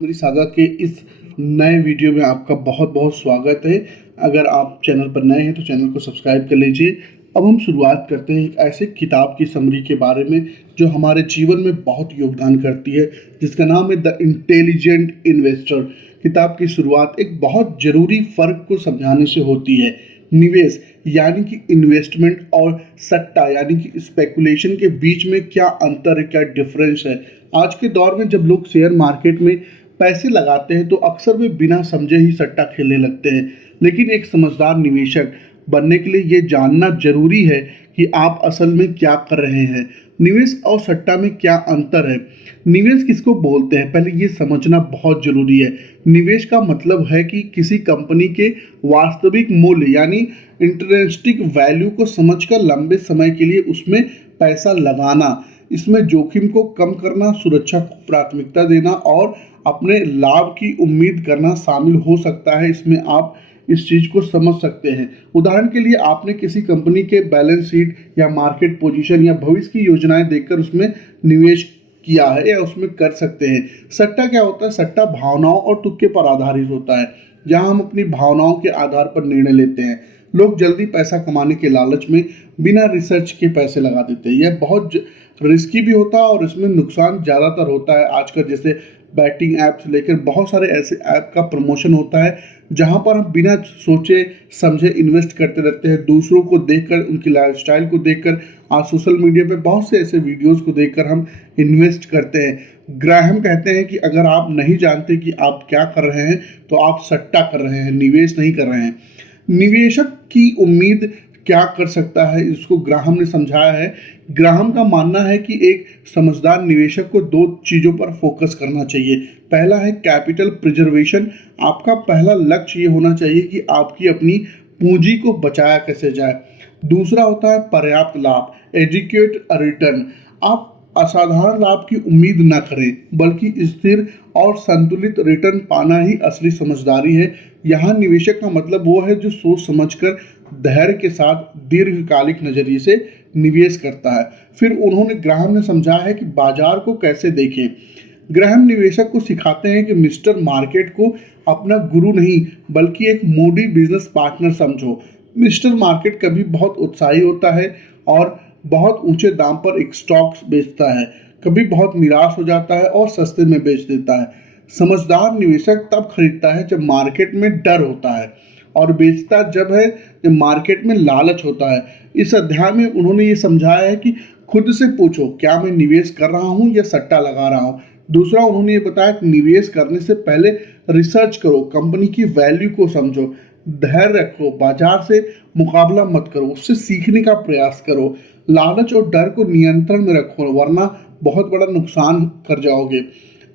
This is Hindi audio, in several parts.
मेरी सागा के इस नए वीडियो में आपका बहुत बहुत स्वागत है। अगर आप चैनल पर नए हैं तो चैनल को सब्सक्राइब कर लीजिए। अब हम शुरुआत करते हैं एक ऐसे किताब की समरी के बारे में जो हमारे जीवन में बहुत योगदान करती है, जिसका नाम है द इंटेलिजेंट इन्वेस्टर। किताब की शुरुआत एक बहुत ज़रूरी फ़र्क को समझाने से होती है। निवेश यानी कि इन्वेस्टमेंट और सट्टा यानी कि स्पेकुलेशन के बीच में क्या अंतर है, क्या डिफरेंस है। आज के दौर में जब लोग शेयर मार्केट में पैसे लगाते हैं तो अक्सर वे बिना समझे ही सट्टा खेलने लगते हैं। लेकिन एक समझदार निवेशक बनने के लिए ये जानना जरूरी है कि आप असल में क्या कर रहे हैं। निवेश और सट्टा में क्या अंतर है। निवेश किसको बोलते हैं, पहले ये समझना बहुत जरूरी है। निवेश का मतलब है कि किसी कंपनी के वास्तविक मूल्य यानी इंटरेस्टिक वैल्यू को समझकर लंबे समय के लिए उसमें पैसा लगाना। इसमें जोखिम को कम करना, सुरक्षा को प्राथमिकता देना और अपने लाभ की उम्मीद करना शामिल हो सकता है। इसमें आप इस चीज़ को समझ सकते हैं। उदाहरण के लिए आपने किसी कंपनी के बैलेंस शीट या मार्केट पोजीशन या भविष्य की योजनाएं देखकर उसमें निवेश किया है या उसमें कर सकते हैं। सट्टा क्या होता है? सट्टा भावनाओं और तुक्के पर आधारित होता है, जहां हम अपनी भावनाओं के आधार पर निर्णय लेते हैं। लोग जल्दी पैसा कमाने के लालच में बिना रिसर्च के पैसे लगा देते हैं। यह बहुत रिस्की भी होता है और इसमें नुकसान ज़्यादातर होता है। आजकल जैसे बैटिंग ऐप से लेकर बहुत सारे ऐसे ऐप का प्रमोशन होता है जहां पर हम बिना सोचे समझे इन्वेस्ट करते रहते हैं। दूसरों को देखकर, उनकी लाइफस्टाइल को देखकर, आज सोशल मीडिया पे बहुत से ऐसे वीडियोस को देखकर हम इन्वेस्ट करते हैं। ग्राहम कहते हैं कि अगर आप नहीं जानते कि आप क्या कर रहे हैं तो आप सट्टा कर रहे हैं, निवेश नहीं कर रहे हैं। निवेशक की उम्मीद क्या कर सकता है, इसको ग्राहम ने समझाया है। ग्राहम का मानना है कि एक समझदार निवेशक को दो चीज़ों पर फोकस करना चाहिए। पहला है कैपिटल प्रिजर्वेशन। आपका पहला लक्ष्य ये होना चाहिए कि आपकी अपनी पूंजी को बचाया कैसे जाए। दूसरा होता है पर्याप्त लाभ, एडिक्वेट रिटर्न। आप असाधारण लाभ की उम्मीद न करें, बल्कि स्थिर और संतुलित रिटर्न पाना ही असली समझदारी है। यहाँ निवेशक का मतलब वो है जो सोच समझकर धैर्य के साथ दीर्घकालिक नजरिए से निवेश करता है। फिर उन्होंने ग्राहम ने समझा है कि बाजार को कैसे देखें। ग्राहम निवेशक को सिखाते हैं कि मिस्टर मार्केट को अपना गुरु नहीं बल्कि एक मूडी बिजनेस पार्टनर समझो। मिस्टर मार्केट कभी बहुत उत्साही होता है और बहुत ऊंचे दाम पर एक स्टॉक्स बेचता है, कभी बहुत निराश हो जाता है और सस्ते में बेच देता है। समझदार निवेशक तब खरीदता है जब मार्केट में डर होता है और बेचता जब है जब मार्केट में लालच होता है। इस अध्याय में उन्होंने ये समझाया है कि खुद से पूछो, क्या मैं निवेश कर रहा हूँ या सट्टा लगा रहा हूँ। दूसरा उन्होंने ये बताया कि निवेश करने से पहले रिसर्च करो, कंपनी की वैल्यू को समझो, धैर्य रखो, बाजार से मुकाबला मत करो, उससे सीखने का प्रयास करो, लालच और डर को नियंत्रण में रखो, वरना बहुत बड़ा नुकसान कर जाओगे।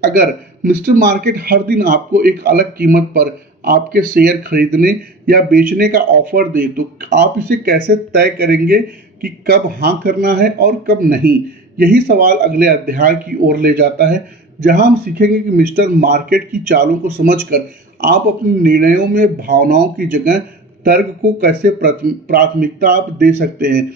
अगर मिस्टर मार्केट हर दिन आपको एक अलग कीमत पर आपके शेयर खरीदने या बेचने का ऑफर दे तो आप इसे कैसे तय करेंगे कि कब हाँ करना है और कब नहीं। यही सवाल अगले अध्याय की ओर ले जाता है, जहां हम सीखेंगे कि मिस्टर मार्केट की चालों को समझकर आप अपने निर्णयों में भावनाओं की जगह तर्क को कैसे प्राथमिकता आप दे सकते हैं।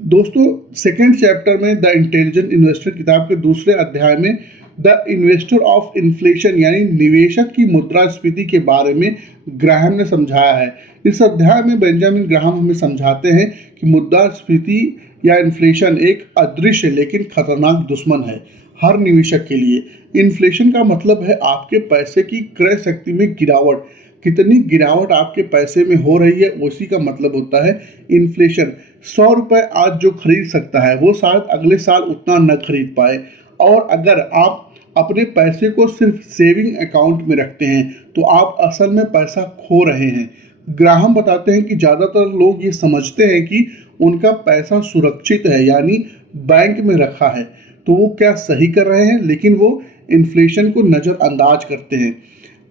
दोस्तों, सेकेंड चैप्टर में द इंटेलिजेंट इन्वेस्टर किताब के दूसरे अध्याय में द इन्वेस्टर ऑफ इन्फ्लेशन यानी निवेशक की मुद्रास्फीति के बारे में ग्राहम ने समझाया है। इस अध्याय में बेंजामिन ग्राहम हमें समझाते हैं कि मुद्रास्फीति या इन्फ्लेशन एक अदृश्य लेकिन खतरनाक दुश्मन है हर निवेशक के लिए। इन्फ्लेशन का मतलब है आपके पैसे की क्रय शक्ति में गिरावट। कितनी गिरावट आपके पैसे में हो रही है उसी का मतलब होता है इन्फ्लेशन। 100 रुपये आज जो खरीद सकता है वो शायद अगले साल उतना न खरीद पाए। और अगर आप अपने पैसे को सिर्फ सेविंग अकाउंट में रखते हैं तो आप असल में पैसा खो रहे हैं। ग्राहम बताते हैं कि ज़्यादातर लोग ये समझते हैं कि उनका पैसा सुरक्षित है यानी बैंक में रखा है, तो वो क्या सही कर रहे हैं, लेकिन वो इन्फ्लेशन को नज़रअंदाज करते हैं।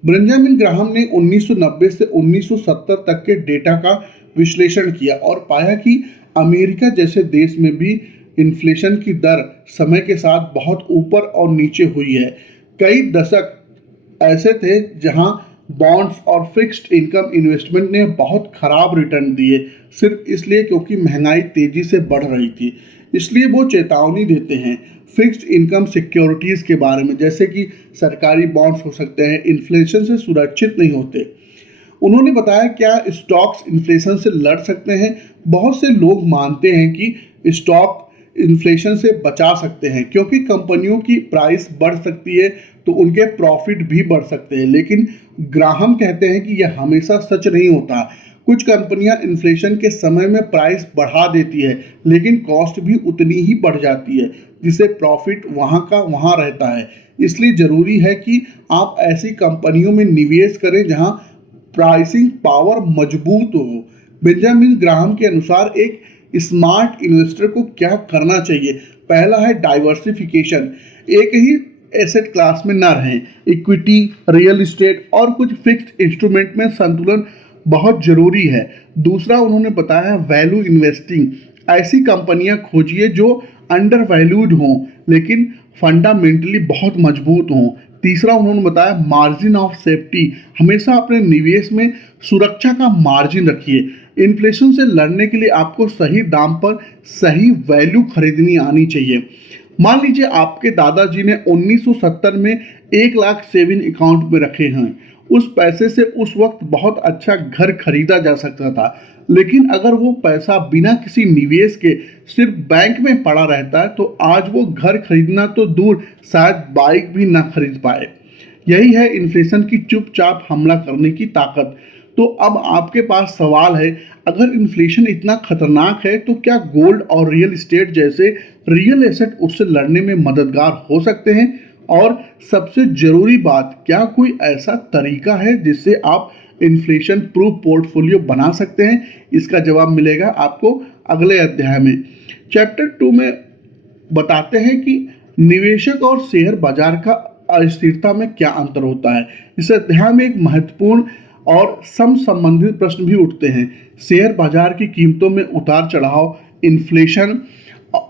बेंजामिन ग्राहम ने 1990 से 1970 तक के डेटा का विश्लेषण किया और पाया कि अमेरिका जैसे देश में भी इन्फ्लेशन की दर समय के साथ बहुत ऊपर और नीचे हुई है। कई दशक ऐसे थे जहां बॉन्ड्स और फिक्स्ड इनकम इन्वेस्टमेंट ने बहुत खराब रिटर्न दिए, सिर्फ इसलिए क्योंकि महंगाई तेजी से बढ़ रही थी। इसलिए वो चेतावनी देते हैं फिक्स्ड इनकम सिक्योरिटीज़ के बारे में, जैसे कि सरकारी बॉन्ड्स हो सकते हैं, इन्फ्लेशन से सुरक्षित नहीं होते। उन्होंने बताया क्या स्टॉक्स इन्फ्लेशन से लड़ सकते हैं। बहुत से लोग मानते हैं कि स्टॉक इन्फ्लेशन से बचा सकते हैं क्योंकि कंपनियों की प्राइस बढ़ सकती है तो उनके प्रॉफिट भी बढ़ सकते हैं, लेकिन ग्राहम कहते हैं कि यह हमेशा सच नहीं होता। कुछ कंपनियां इन्फ्लेशन के समय में प्राइस बढ़ा देती है लेकिन कॉस्ट भी उतनी ही बढ़ जाती है, जिससे प्रॉफिट वहां का वहां रहता है। इसलिए जरूरी है कि आप ऐसी कंपनियों में निवेश करें जहां प्राइसिंग पावर मजबूत हो। बेंजामिन ग्राहम के अनुसार एक स्मार्ट इन्वेस्टर को क्या करना चाहिए। पहला है डाइवर्सिफिकेशन, एक ही एसेट क्लास में ना रहें। इक्विटी, रियल एस्टेट और कुछ फिक्स्ड इंस्ट्रूमेंट में संतुलन बहुत जरूरी है। दूसरा उन्होंने बताया वैल्यू इन्वेस्टिंग, ऐसी कंपनियां खोजिए जो अंडर वैल्यूड हों लेकिन फंडामेंटली बहुत मजबूत हों। तीसरा उन्होंने बताया मार्जिन ऑफ सेफ्टी, हमेशा अपने निवेश में सुरक्षा का मार्जिन रखिए। इन्फ्लेशन से लड़ने के लिए आपको सही दाम पर सही वैल्यू खरीदनी आनी चाहिए। मान लीजिए आपके दादाजी ने 1970 में 1 लाख सेविंग अकाउंट में रखे हैं। उस पैसे से उस वक्त बहुत अच्छा घर खरीदा जा सकता था, लेकिन अगर वो पैसा बिना किसी निवेश के सिर्फ बैंक में पड़ा रहता है तो आज वो घर खरीदना तो दूर, शायद बाइक भी ना खरीद पाए। यही है इन्फ्लेशन की चुपचाप हमला करने की ताकत। तो अब आपके पास सवाल है, अगर इन्फ्लेशन इतना खतरनाक है तो क्या गोल्ड और रियल एस्टेट जैसे रियल एसेट उससे लड़ने में मददगार हो सकते हैं? और सबसे जरूरी बात, क्या कोई ऐसा तरीका है जिससे आप इन्फ्लेशन प्रूफ पोर्टफोलियो बना सकते हैं? इसका जवाब मिलेगा आपको अगले अध्याय में। चैप्टर 2 में बताते हैं कि निवेशक और शेयर बाजार का अस्थिरता में क्या अंतर होता है। इस अध्याय में एक महत्वपूर्ण और संबंधित प्रश्न भी उठते हैं। शेयर बाजार की कीमतों में उतार चढ़ाव, इन्फ्लेशन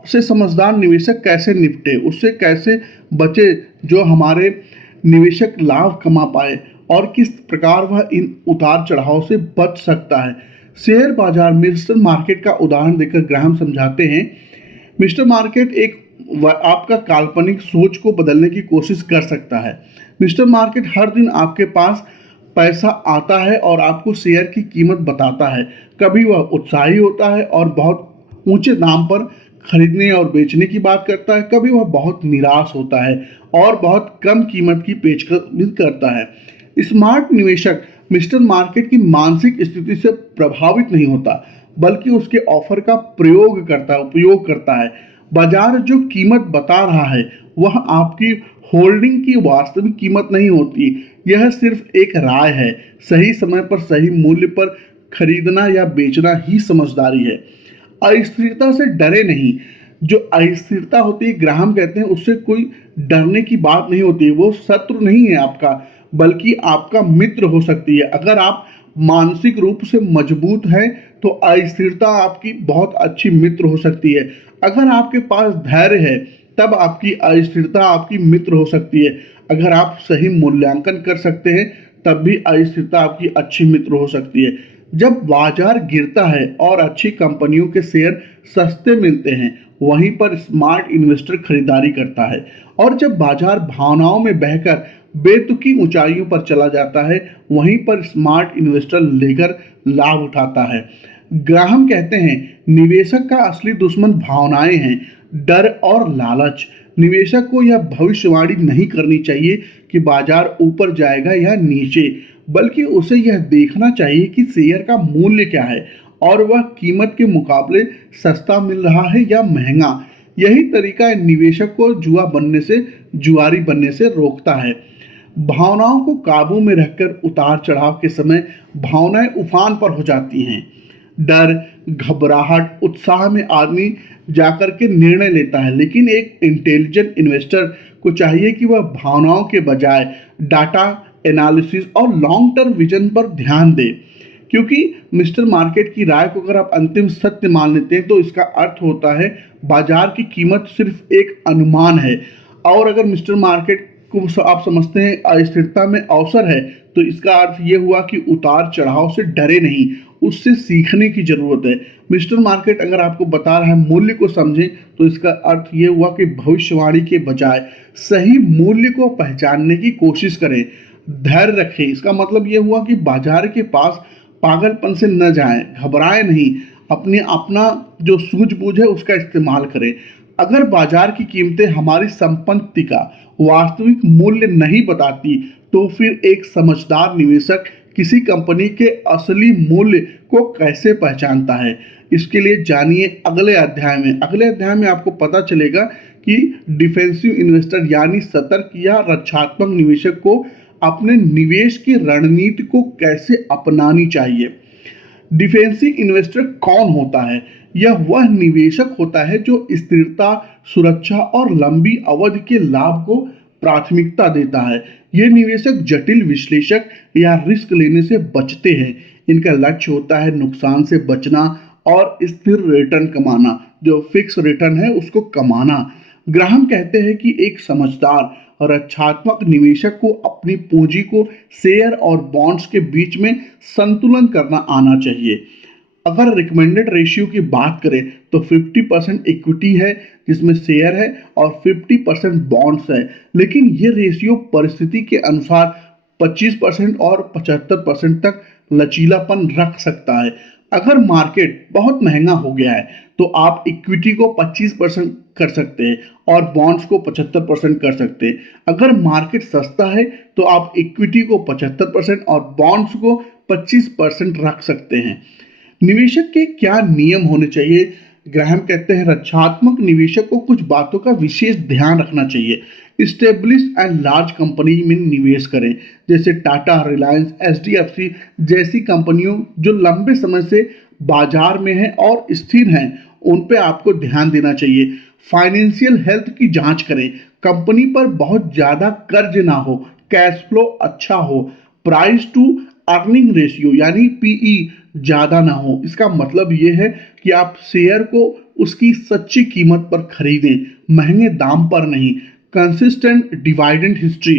से समझदार निवेशक कैसे निपटे, उससे कैसे बचे जो हमारे निवेशक लाभ कमा पाए, और किस प्रकार वह इन उतार चढ़ाव से बच सकता है। शेयर बाजार मिस्टर मार्केट का उदाहरण देकर ग्राहम समझाते हैं, मिस्टर मार्केट एक आपका काल्पनिक सोच को बदलने की कोशिश कर सकता है। मिस्टर मार्केट हर दिन आपके पास पैसा आता है और आपको शेयर की कीमत बताता है। कभी वह उत्साही होता है और बहुत ऊंचे दाम पर खरीदने और बेचने की बात करता है, कभी वह बहुत निराश होता है और बहुत कम कीमत की पेशकश करता है। स्मार्ट निवेशक मिस्टर मार्केट की मानसिक स्थिति से प्रभावित नहीं होता, बल्कि उसके ऑफर का उपयोग करता है। बाजार जो कीमत बता रहा है वह आपकी होल्डिंग की वास्तविक कीमत नहीं होती, यह सिर्फ एक राय है। सही समय पर सही मूल्य पर खरीदना या बेचना ही समझदारी है। अस्थिरता से डरे नहीं। जो अस्थिरता होती है, ग्राहम कहते हैं, उससे कोई डरने की बात नहीं होती। वो शत्रु नहीं है आपका, बल्कि आपका मित्र हो सकती है। अगर आप मानसिक रूप से मजबूत हैं तो अस्थिरता आपकी बहुत अच्छी मित्र हो सकती है। अगर आपके पास धैर्य है तब आपकी अस्थिरता आपकी मित्र हो सकती है। अगर आप सही मूल्यांकन कर सकते हैं तब भी अस्थिरता आपकी अच्छी मित्र हो सकती है। जब बाजार गिरता है और अच्छी कंपनियों के शेयर सस्ते मिलते हैं, वहीं पर स्मार्ट इन्वेस्टर खरीदारी करता है। और जब बाजार भावनाओं में बहकर बेतुकी ऊंचाइयों पर चला जाता है, वहीं पर स्मार्ट इन्वेस्टर लेकर लाभ उठाता है। ग्राहम कहते हैं, निवेशक का असली दुश्मन भावनाएं हैं, डर और लालच। निवेशक को यह भविष्यवाणी नहीं करनी चाहिए कि बाजार ऊपर जाएगा या नीचे, बल्कि उसे यह देखना चाहिए कि शेयर का मूल्य क्या है और वह कीमत के मुकाबले सस्ता मिल रहा है या महंगा। यही तरीका निवेशक को जुआरी बनने से रोकता है। भावनाओं को काबू में रखकर उतार चढ़ाव के समय भावनाएं उफान पर हो जाती हैं। डर, घबराहट, उत्साह में आदमी जाकर के निर्णय लेता है, लेकिन एक इंटेलिजेंट इन्वेस्टर को चाहिए कि वह भावनाओं के बजाय डाटा एनालिसिस और लॉन्ग टर्म विजन पर ध्यान दे। क्योंकि मिस्टर मार्केट की राय को अगर आप अंतिम सत्य मान लेते हैं तो इसका अर्थ होता है बाजार की कीमत सिर्फ एक अनुमान है। और अगर मिस्टर मार्केट को आप समझते हैं अस्थिरता में अवसर है, तो इसका अर्थ ये हुआ कि उतार चढ़ाव से डरे नहीं उससे सीखने की जरूरत है। मिस्टर मार्केट अगर आपको बता रहा है मूल्य को समझें, तो इसका अर्थ ये हुआ कि भविष्यवाणी के बजाय सही मूल्य को पहचानने की कोशिश करें, धैर्य रखें। इसका मतलब ये हुआ कि बाजार के पास पागलपन से न जाएं, घबराएं नहीं, अपना जो सूझबूझ है उसका इस्तेमाल करें। अगर बाजार की कीमतें हमारी संपत्ति का वास्तविक मूल्य नहीं बताती, तो फिर एक समझदार निवेशक किसी कंपनी के असली मूल्य को कैसे पहचानता है? इसके लिए जानिए अगले अध्याय में। अगले अध्याय में आपको पता चलेगा कि डिफेंसिव इन्वेस्टर यानी सतर्क या रक्षात्मक निवेशक को अपने निवेश की रणनीति को कैसे अपनानी चाहिए। डिफेंसिव इन्वेस्टर कौन होता है? यह वह निवेशक होता है जो स्थिरता, सुरक्षा और लंबी अवधि के लाभ को प्राथमिकता देता है। ये निवेशक जटिल विश्लेषक या रिस्क लेने से बचते हैं। इनका लक्ष्य होता है नुकसान से बचना और स्थिर रिटर्न कमाना, जो फिक्स रिटर्न है उसको कमाना। ग्राहम कहते हैं कि एक समझदार और रक्षात्मक निवेशक को अपनी पूंजी को शेयर और बॉन्ड्स के बीच में संतुलन करना आना चाहिए। अगर रिकमेंडेड रेशियो की बात करें तो 50% इक्विटी है जिसमें शेयर है और 50% बॉन्ड्स है, लेकिन ये रेशियो परिस्थिति के अनुसार 25% और 75% तक लचीलापन रख सकता है। अगर मार्केट बहुत महंगा हो गया है तो आप इक्विटी को 25% कर सकते हैं और बॉन्ड्स को 75% कर सकते हैं। अगर मार्केट सस्ता है तो आप इक्विटी को 75% और बॉन्ड्स को 25% रख सकते हैं। निवेशक के क्या नियम होने चाहिए? ग्राहम कहते हैं रक्षात्मक निवेशक को कुछ बातों का विशेष ध्यान रखना चाहिए। स्टेब्लिश एंड लार्ज कंपनी में निवेश करें, जैसे टाटा, रिलायंस, एचडीएफसी जैसी कंपनियों जो लंबे समय से बाजार में हैं और स्थिर हैं, उन पे आपको ध्यान देना चाहिए। फाइनेंशियल हेल्थ की जांच करें, कंपनी पर बहुत ज़्यादा कर्ज ना हो, कैश फ्लो अच्छा हो, प्राइस टू अर्निंग रेशियो यानी पीई ज़्यादा ना हो। इसका मतलब ये है कि आप शेयर को उसकी सच्ची कीमत पर खरीदें, महंगे दाम पर नहीं। कंसिस्टेंट डिविडेंड हिस्ट्री,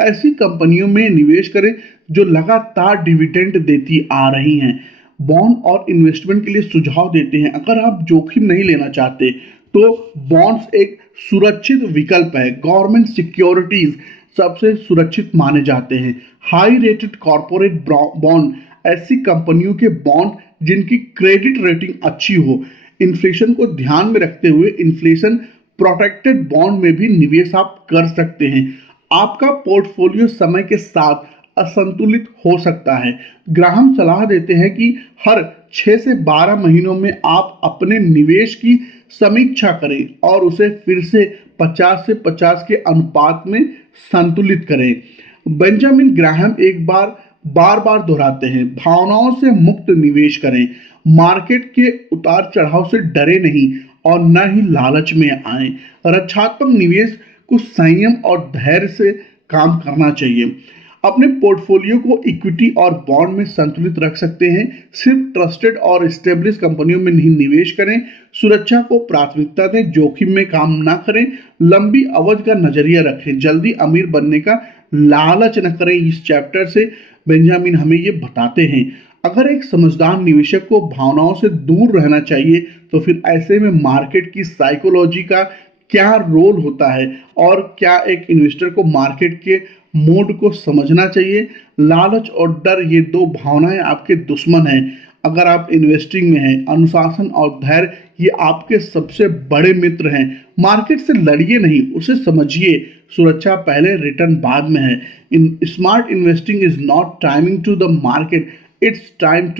ऐसी कंपनियों में निवेश करें जो लगातार डिविडेंड देती आ रही हैं। बॉन्ड और इन्वेस्टमेंट के लिए सुझाव देते हैं, अगर आप जोखिम नहीं लेना चाहते तो बॉन्ड्स एक सुरक्षित विकल्प है। गवर्नमेंट सिक्योरिटीज सबसे सुरक्षित माने जाते हैं। हाई रेटेड कॉर्पोरेट बॉन्ड, ऐसी कंपनियों के बॉन्ड जिनकी क्रेडिट रेटिंग अच्छी हो। इन्फ्लेशन को ध्यान में रखते हुए इन्फ्लेशन प्रोटेक्टेड बॉन्ड में भी निवेश आप कर सकते हैं। आपका पोर्टफोलियो समय के साथ असंतुलित हो सकता है। ग्राहम सलाह देते हैं कि हर 6 से 12 महीनों में आप अपने निवेश की समीक्षा करें और उसे फिर से 50 से 50 के अनुपात में संतुलित करें। बेंजामिन ग्राहम एक बार बार बार दोहराते हैं, भावनाओं से मुक्त निवेश करें। मार्केट के उतार चढ़ाव से डरे नहीं और न ही लालच में आए। रक्षात्मक निवेश को संयम और धैर्य से काम करना चाहिए। अपने पोर्टफोलियो को इक्विटी और बॉन्ड में संतुलित रख सकते हैं। सिर्फ ट्रस्टेड और स्टेब्लिश कंपनियों में नहीं निवेश करें। सुरक्षा को प्राथमिकता दें, जोखिम में काम ना करें। लंबी अवधि का नजरिया रखें, जल्दी अमीर बनने का लालच न करें। इस चैप्टर से बेंजामिन हमें ये बताते हैं। अगर एक समझदार निवेशक को भावनाओं से दूर रहना चाहिए तो फिर ऐसे में मार्केट की साइकोलॉजी का क्या रोल होता है और क्या एक इन्वेस्टर को मार्केट के मूड को समझना चाहिए। लालच और डर, ये दो भावनाएं आपके दुश्मन हैं। अगर आप इन्वेस्टिंग में हैं, अनुशासन और धैर्य ये आपके सबसे बड़े मित्र हैं। मार्केट से लड़िए नहीं, उसे समझिए। सुरक्षा पहले, रिटर्न बाद में है। In smart investing is not timing to the market, it's time in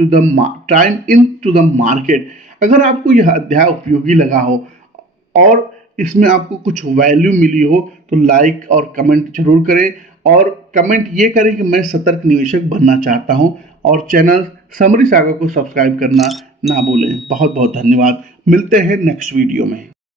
to the market. अगर आपको यह अध्याय उपयोगी लगा हो और इसमें आपको कुछ वैल्यू मिली हो तो लाइक और कमेंट जरूर करें, और कमेंट ये करें कि मैं सतर्क निवेशक बनना चाहता हूं, और चैनल समरी सागर को सब्सक्राइब करना ना भूलें। बहुत बहुत धन्यवाद। मिलते हैं नेक्स्ट वीडियो में।